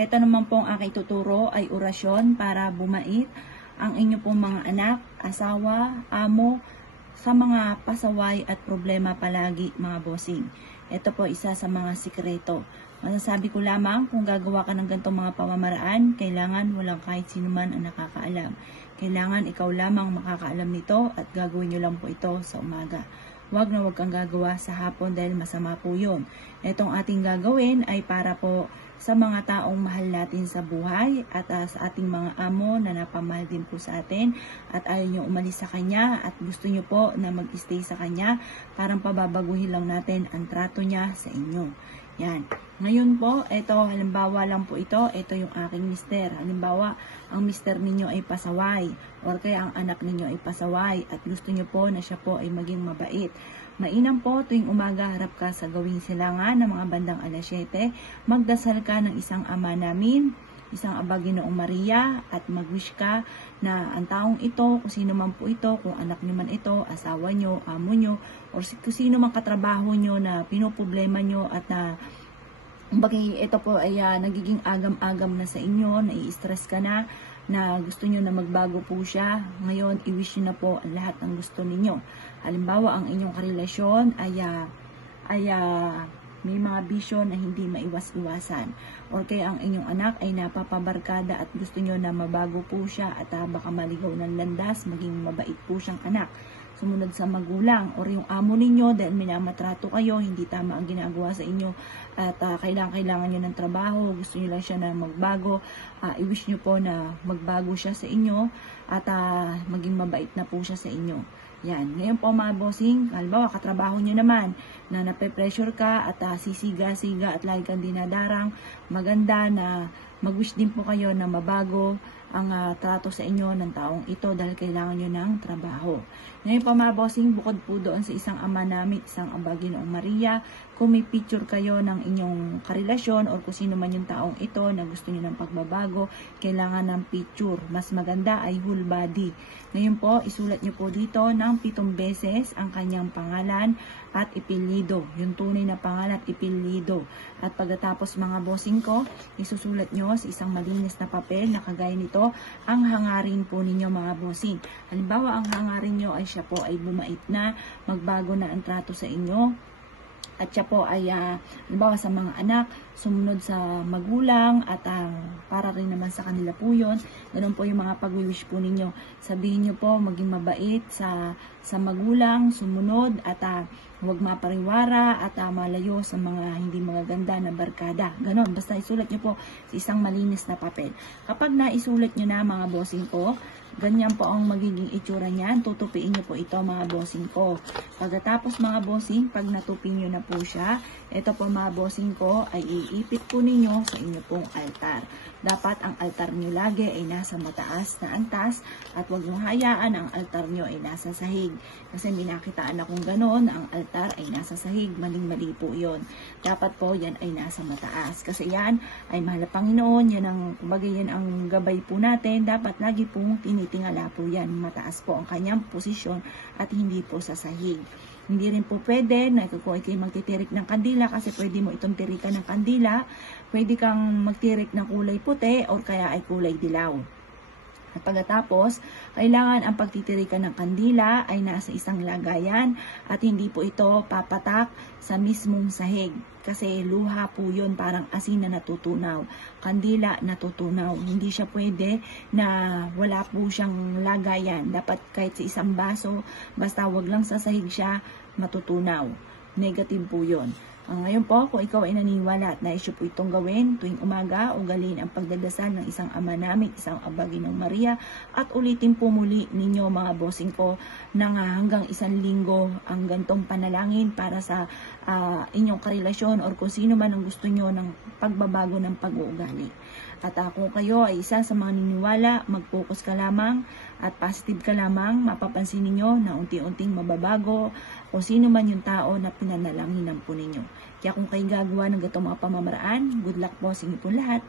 Ito naman pong aking tuturo ay orasyon para bumait ang inyo pong mga anak, asawa, amo, sa mga pasaway at problema palagi mga bossing. Ito po isa sa mga sikreto. Masasabi ko lamang kung gagawa ka ng ganitong mga pamamaraan, kailangan walang kahit sino man ang nakakaalam. Kailangan ikaw lamang makakaalam nito at gagawin nyo lang po ito sa umaga. Huwag na huwag kang gagawa sa hapon dahil masama po yun. Itong ating gagawin ay para po sa mga taong mahal natin sa buhay at sa ating mga amo na napamahal din po sa atin at ayaw nyo umalis sa kanya at gusto nyo po na mag-stay sa kanya, parang pababaguhin lang natin ang trato niya sa inyo. Yan. Ngayon po, ito, halimbawa lang po ito yung aking mister. Halimbawa, ang mister ninyo ay pasaway or kaya ang anak ninyo ay pasaway at gusto nyo po na siya po ay maging mabait. Mainam po tuwing umaga harap ka sa gawing silangan ng mga bandang alas 7, magdasal ka ng isang Ama Namin, isang Aba Ginoong Maria at mag-wish ka na ang taong ito, kung sino man po ito, kung anak nyo man ito, asawa nyo, amo nyo, or kung sino man katrabaho nyo na pinoproblema nyo at na ito po ay nagiging agam-agam na sa inyo, nai-stress ka na gusto nyo na magbago po siya. Ngayon, i-wish nyo na po ang lahat ng gusto ninyo. Halimbawa, ang inyong karelasyon ay may mga bisyo na hindi maiwas-iwasan. Or kaya ang inyong anak ay napapabarkada at gusto nyo na mabago po siya at baka maligaw ng landas, maging mabait po siyang anak. Sumunod sa magulang or yung amo ninyo dahil minamatrato kayo, hindi tama ang ginagawa sa inyo at kailangan nyo ng trabaho, gusto nyo lang siya na magbago, i-wish nyo po na magbago siya sa inyo at maging mabait na po siya sa inyo. Yan. Ngayon po mga bossing, halimbawa katrabaho nyo naman na nape-pressure ka at sisiga-siga at lagi kang dinadarang, maganda na mag-wish din po kayo na mabago ang trato sa inyo ng taong ito dahil kailangan nyo ng trabaho. Ngayon po mga bossing, bukod po doon sa isang Ama Namin, isang Aba Ginoong Maria, kung may picture kayo ng inyong karelasyon or kung sino man yung taong ito na gusto nyo ng pagbabago, kailangan ng picture. Mas maganda ay whole body. Ngayon po, isulat nyo po dito ng 7 beses ang kanyang pangalan at ipilido. Yung tunay na pangalan at ipilido. At pagkatapos mga bossing ko, isusulat nyo sa isang malinis na papel na kagaya nito ang hangarin po ninyo mga bossing. Halimbawa, ang hangarin nyo ay siya po ay bumait na, magbago na ang trato sa inyo. At siya po ay, halimbawa sa mga anak, sumunod sa magulang at para rin naman sa kanila po yun. Ganun po yung mga pag-wish po ninyo. Sabihin nyo po, maging mabait sa magulang, sumunod at huwag mapariwara at malayo sa mga hindi magaganda na barkada. Ganon, basta isulat nyo po sa isang malinis na papel. Kapag naisulat nyo na mga bossing ko, ganyan po ang magiging itsura niyan. Tutupiin nyo po ito mga bossing ko. Pagkatapos mga bossing, pag natupi nyo na po siya, ito po mga bossing ko ay iipit po ninyo sa inyo pong altar. Dapat ang altar nyo lagi ay nasa mataas na antas at huwag nyo hayaan ang altar nyo ay nasa sahig. Kasi minakitaan akong ganon, ang altar ay nasa sahig, maling-mali po yun. Dapat po yan ay nasa mataas. Kasi yan ay mahal na Panginoon, yan ang, kumbaga yan ang gabay po natin. Dapat lagi pong tinitingala po yan. Mataas po ang kanyang posisyon at hindi po sa sahig. Hindi rin po pwede na kung ikaw magtitirik ng kandila kasi pwede mo itong tirikan ng kandila. Pwede kang magtirik ng kulay puti or kaya ay kulay dilaw. At pagkatapos, kailangan ang pagtitirikan ng kandila ay nasa isang lagayan at hindi po ito papatak sa mismong sahig. Kasi luha po yun, parang asin na natutunaw. Kandila natutunaw. Hindi siya pwede na wala po siyang lagayan. Dapat kahit sa isang baso, basta wag lang sa sahig siya, matutunaw. Negative po yun. Ngayon po, kung ikaw ay naniniwala at naisyo po itong gawin, tuwing umaga, ugalin ang pagdadasal ng isang Ama Namin, isang Aba Ginoong Maria, at ulitin po muli ninyo mga bossing ko ng hanggang 1 linggo ang gantong panalangin para sa inyong karelasyon or kung sino man ang gusto nyo ng pagbabago ng pag-uugali. At kung kayo ay isa sa mga niniwala, mag-focus ka lamang at positive ka lamang, mapapansin ninyo na unti-unting mababago o sino man yung tao na pinanalanginan po ninyo. Kaya kung kayo gagawa ng gatong mga pamamaraan, good luck po sa inyo po lahat.